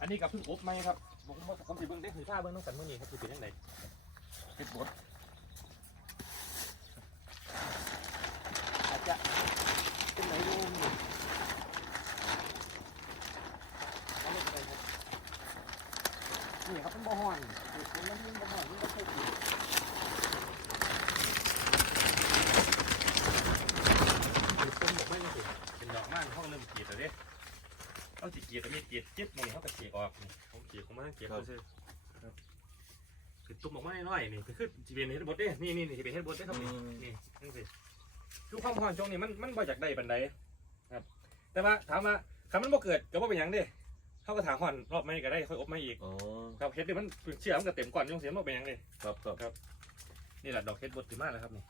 อันนี้กับเพิ่งอบไหมครับผมผมผมสิเบิ่งได้คือผ้าเบิ่งต้องกันมื้อนี้ครับสิเป็นยังไงเฮ็ดบดอาจจะเป็นไหนดูนี่เอาไม่เป็นไรครับนี่ครับเป็นบ่ฮ้อนคือคนมันมันบ่ฮ้อนมันบ่เคยกินคือต้นบอกไม่ยังสิเป็นดอกไม้ห้องเริ่มกรีดแล้วเด้ เอาสิเกียร์ตัวนี้เกียร์จิ๊บมันเขาก็เกียร์ออกนี่ผมเกียร์ผมมาเกียร์เขาซื้อครับคือตุ้มออกมาหน่อยๆนี่คือคือจีเป็นเฮดบดเด้นี่นี่นี่จีเป็นเฮดบดเด้ครับนี่นี่นี่สิคือความพอนช่วงนี้มันมันบ่จากได้ปันใดครับ แต่ว่าถามว่าคำมันบ่เกิดก็บ่เป็นหยังเด้เขาก็ถามหอนรอบไม่ก็ได้ค่อยอบมาอีกอ๋อครับเฮ็ดนี่มันเชื่อมันก็เต็มก่อนยังเสียมันบ่เป็นหยังเด้ครับครับนี่แหละดอกเฮ็ดบดถึงมากแล้วครับนี่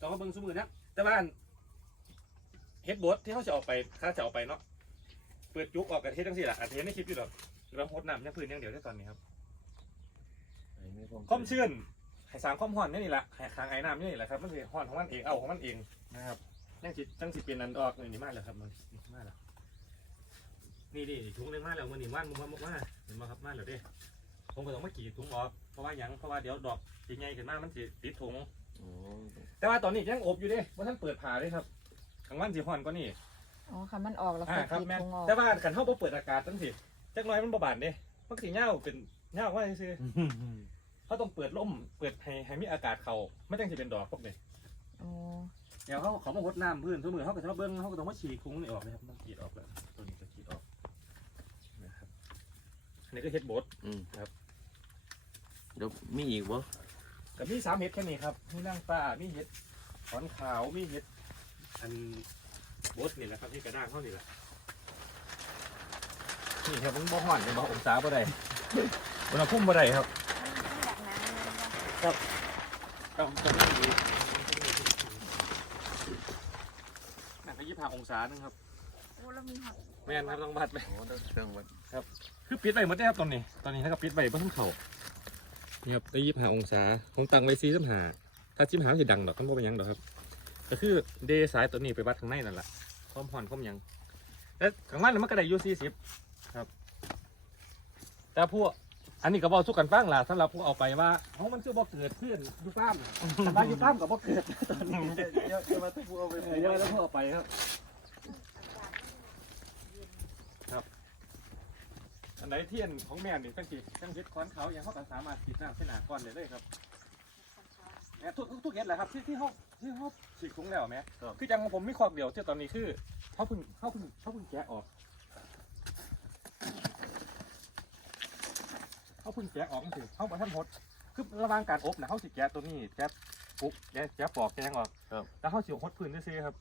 ต้องมาเบิ่งซุมือนะแต่ว่าอันเฮ็ดบดที่เขาจะออกไปถ้าจะออกไปเนาะเปิดจุกออกกันเทศจังสิล่ะอาจจะเห็นในคลิปอยู่หรอกเราหดน้ำยังพื้นอย่างเดียวได้ตอนนี้ครับไอ้ไม่พร้อมความชื้นให้สร้างความร้อนนี่นี่แหละให้ค้างไอ้น้ำนี่นี่แหละครับมันสิร้อนของมันเองเอาของมันเองนะครับจังสิจังสิเป็นอันออกนี่นี่มากเลยครับมันนี่มากแล้วนี่นี่ถุงหนึงมากแล้วมันนี่ว่านมุมมากเห็นไหมครับมากแล้วเด้ผมก็ต้องมากรีดถุงออกเพราะว่าหยังเพราะว่าเดี๋ยวดอกสิใหญ่ขึ้นมามันสิติดถุงอ๋อแต่ว่าตอนนี้ยังอบอยู่เด้ว่าท่านเปิดผ่าเด้ครับข้างวันสิร้อนกว่านี่ อ๋อค่ะมันออกแล้วอ่าก็ครับกรีดแม่นพุงออกแต่ว่าขันเท่าบ่เปิดอากาศตั้งสิจักหน้อยมันบ่บานเด้มันก็สิเหงาเป็นเหงาว่าซื่อๆเขาต้องเปิดลมเปิดให้ให้มีอากาศเข้าไม่จังสิเป็นดอกพวกนี้อ๋อเดี๋ยวเขาเขามาหดน้ำพื้นทุกมือเขาก็จะมาเบิ้งเขาก็ต้องมาฉีกคุ้งนี่ออกนะครับต้องกรีดออกแล้วตัวนี้จะกรีดออกนะครับอันนี้ก็เฮ็ดบด อืมครับ เดี๋ยวมีอีกบ่กับมีสามเห็ดแค่นี้ครับมีนางฟ้ามีเห็ดขอนขาวมีเห็ดอัน บดนี่แหละครับที่กระด้างเขานี่แหละนี่ครับมันบ่ฮ้อนเป็นบ่องศาบ่ได้อุณหภูมิบ่ได้ครับต้องต้องดีนั่นก็ยี่สิบห้าองศานึงครับโอ้แล้วมีหักแม่นครับต้องวัดไปอ๋อเดี๋ยวเครื่องวัดคือปิดไปหมดเลยครับตอนนี้ ตอนนี้ถ้าก็ปิดไปเพื่อเข่านี่ครับได้ยี่สิบห้าองศาผมตั้งไว้สี่สิบห้าถ้าจิ้มหาจะดังดอกต้องบ่เป็นหยังดอกครับก็คือเดสายตัวนี้ไปวัดข้างในนั่นแหละ ความผ่อนความหยังแล้วข้างล่างมันก็ได้อยูสี่สิบครับ แต่พวกอันนี้ก็บอกทุกกันฟังล่ะสำหรับพวกเอาไปว่าเพราะมันคือบ่เกิดขึ้นอยูฟ้ามแต่ว่าอยูฟ้ามกับบ่เกิดตอนนี้เยวเดี๋ยวมาต้องเอาไปเยอะแล้วพวกเอาไปครับอันไหนเทียนของแม่นี่ตั้งกี่ตั้งเฮ็ดค้อนเขาอย่างเขาก็สามารถฉีดน้ำใส่หนาก้อนได้เลยครับ แหม่ทุกทุกทุกเฮ็ดแหละครับที่ที่เขาที่เขาฉีดคุ้งแล้วแหม่คือจังของผมมีคอกเดียวที่ตอนนี้คือเขาเพิ่งเขาเพิ่งเขาเพิ่งแกะออกเขาเพิ่งแกะออกคือเขาบอกท่านหดคือระหว่างการอบนะเขาสิแกะตัวนี้แกะปุ๊กแกะแกะปอกแกะหยังออกแล้วเขาสิหดพื้นซื่อๆครับ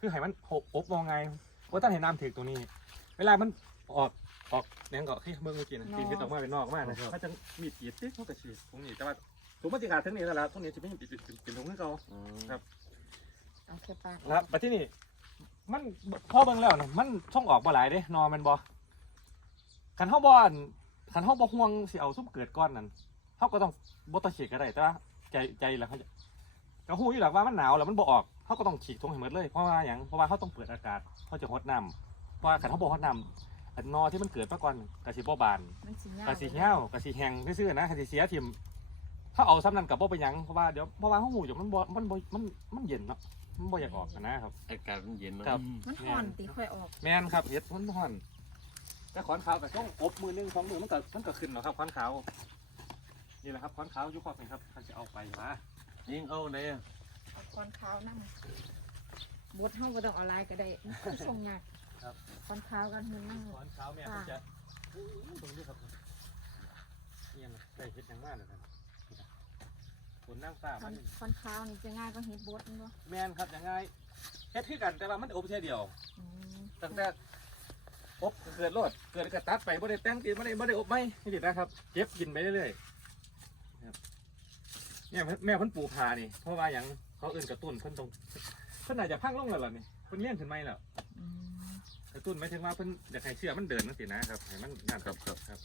คือให้มันอบอบมองไงว่าต้องเห็นน้ำถึกตัวนี้ เวลามันออกออกแหนงเกาะที่เมืองเมื่อกี้นะตีนที่ออกมาเป็นนอกมากนะเขาจะมีดกรีดติ๊กเขาก็ฉีดตรงนี้แต่ว่า ถุงมัจิกาทั้งนี้แล้วล่ะทุกนี้จะไม่เป็นเป็นถุงให้เขา ครับ เอาแค่ปากแล้วมาที่นี่มันพ่อเบิ่งแล้วนะมันช่องออกบ่หลายเด้นอมันบ่ขันเฮาบ่อนขันเฮาบ่ห่วงสิเอาซุ่มเกิดก้อนนั้นเฮาก็ต้องบ่ต้องฉีดก็ได้แต่ว่าใจใจแล้วเขาจะก็ฮู้อยู่หลักว่ามันหนาวแล้วมันบ่ออกเฮาก็ต้องฉีดถุงให้หมดเลยเพราะว่าหยังเพราะว่าเฮาต้องเปิดอากาศเขาจะฮดน้ำเพราะว่าขันเฮาบ่ฮดน้ำอันนอที่มันเกิดมาก่อนก็สิบ่บานมันสิยาวกะสีเหี่ยวกะสีแห้งซื่อๆนะกะสีเสียทิม ถ้าเอาซ้ำนั้นกับบ่ไปนหยังเพราะว่าเดี๋ยวเพราะว่าห้องหูอยู่มันบ่มันบ่มันมันเย็นเนาะมันบ่อยากออกอะนะครับ อากาศมันเย็นเนอะครับ มันห่อนตีค่อยออก แม่นครับเฮ็ดมันห่อนแต่ขอนขาวก็ต้องอบมือหนึงสองมือมันก็มันก็ขึ้นเนาะครับขอนขาวนี่แหละครับขอนขาวอยู่ขอบนี่ครับท่านจะเอาไปมายิงเอาไหนอะเอาคอนขาวนั่งบดเฮาบ่ต้องเอาลายก็ได้มันคือทรงยากคอนขาวกันมันนั่ง ขอนขาวแม่มันจะตรงนี้ครับเนี่ยนะได้เฮ็ดหยังมากเลยครับ ฝนนั่งฟ้าคอมันนคอนขาวนี่จะง่ายก็เฮ็ดบดมันบ่แม่นครับยังไงเฮ็ดคือกันแต่ว่ามันอบแค่เดียว อืมตั้งแต่อบเกิดโลดเกิดกระตัดไปบ่ได้แต่งกินบ่ได้บ่ได้อบไม่นี่ดินะครับเก็บกินไปเรื่อยๆครับเนี่ยแม่เพิ่นปลูกผานี่ เพราะว่าหยังเขาเอื่นกระตุ้นเพิ่นตรงเพิ่นน่าจะพังลงแล้วล่ะนี่เพิ่นเลี้ยงขึ้นไม่แล้วอืมกระตุ้นหมายถึงว่าเพิ่นอยากให้เชื้อมันเดินนั่นสินะครับให้มันนั่นครับครับ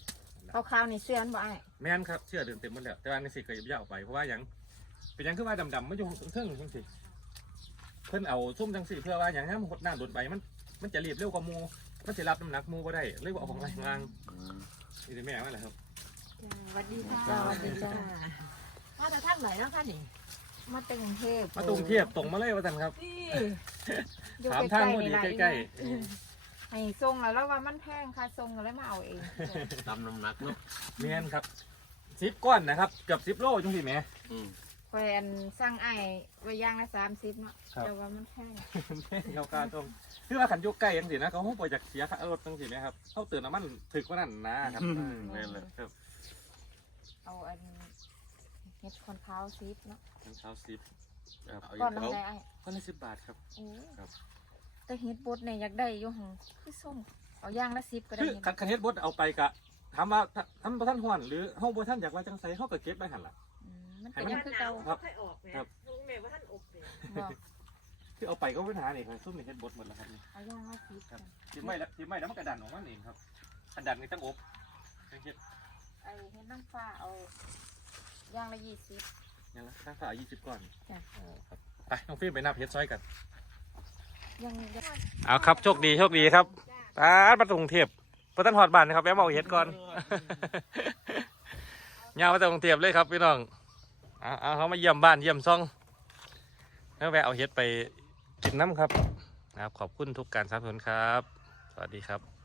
ครับขาวๆนี่เสื้อมันบ่อ้ายแม่นครับเชื้อเดินเต็มหมดแล้วแต่ว่าในสิก็อย่าเอาไปเพราะว่าหยังเป็นหยังคือว่าดำๆมันอยู่เทิงๆจังซี่เพิ่นเอาซุ่มจังซี่เพื่อว่าหยังให้มันหดน้ำโดนไปมัน มันจะรีบเร็วกว่าหมูมันสิรับน้ำหนักหมูบ่ได้เลยว่าเอาของล่างอืมๆนี่แต่แม่ว่าแหละครับ สวัสดีค่ะจ้าสวัสดีจ้า มาแต่ทางไหนเนาะคะนี่ มาแต่กรุงเทพมาตรงเทียบตรงมาเลยว่าจันครับ นี่อยู่ถามใกทางล้พอๆดีนี่ล่ะใกล้ ให้ส่งแล้วแล้วว่ามันแพงค่ะส่งแล้วมาเอาเองตำน้ำหนักเนาะๆเมียนครับสิบก้อนนะครับเกือบสิบโลจังสิแหม่ อืม แฟนสั่งไอ้ไว้ย่างละสามสิบเนาะครับ แต่ว่ามันแพงเขากล้าตรงคือว่าขันอยุกใกล้ยังสินะเขาห้องปล่อยจากเสียค่ารถจังสิไหมครับเขาเตือนน้ำมันถึกกว่านั้นนะครับแม่นเลยครับเอาอันเฮ็ดคอนเท้าซิปเนาะทั้งเช้าสิบครับเอาก่อนเอาลำไดไอ้ก้อนละสิบบาทครับ โอ้ยครับ แต่เฮ็ดบดเนี่ยอยากได้อยู่หังคือส่งเอาย่างละสิบก็ได้คือเห็นคันคันเฮ็ดบดเอาไปกะถามว่าท่านบ่ท่านห่วนหรือห้องบ่ท่านอยากว่าจังไสเขาก็เก็บไปหันล่ะ อืมมันก็ยังคือเก่าครับให้ออกเนี่ยครับ ลุงแม่ว่าท่านอบเนี่ยบอกคือเอาไปก็ปัญหานี่ครับซุ่มนี่เฮ็ดบดหมดแล้วครับนี่เอาย่างละสิบครับทิมไม่แล้วทิมไม่แล้วมันกระดันออกมาเองครับกระดันนี่ต้องอบจังเฮ็ดไอ้เฮ็ดน้ำฟ้าเอาย่างละยี่สิบ ยังละค่าฝา20ก่อนจ้ะครับไปน้องฟิล์มไปนับเฮ็ดซอยกัน ยังยังเอาครับโชคดีโชคดีครับตาดมาตรงเทียบประตันหอดบ้านนะครับแวะมาเอาเห็ดก่อนยาวมาจากกรุงเทพเลยครับพี่น้องเอาเอาเขามาเยี่ยมบ้านเยี่ยมซ่องแล้วแวะเอาเห็ดไปกินน้ำครับครับขอบคุณทุกการสนับสนุนครับ สวัสดีครับ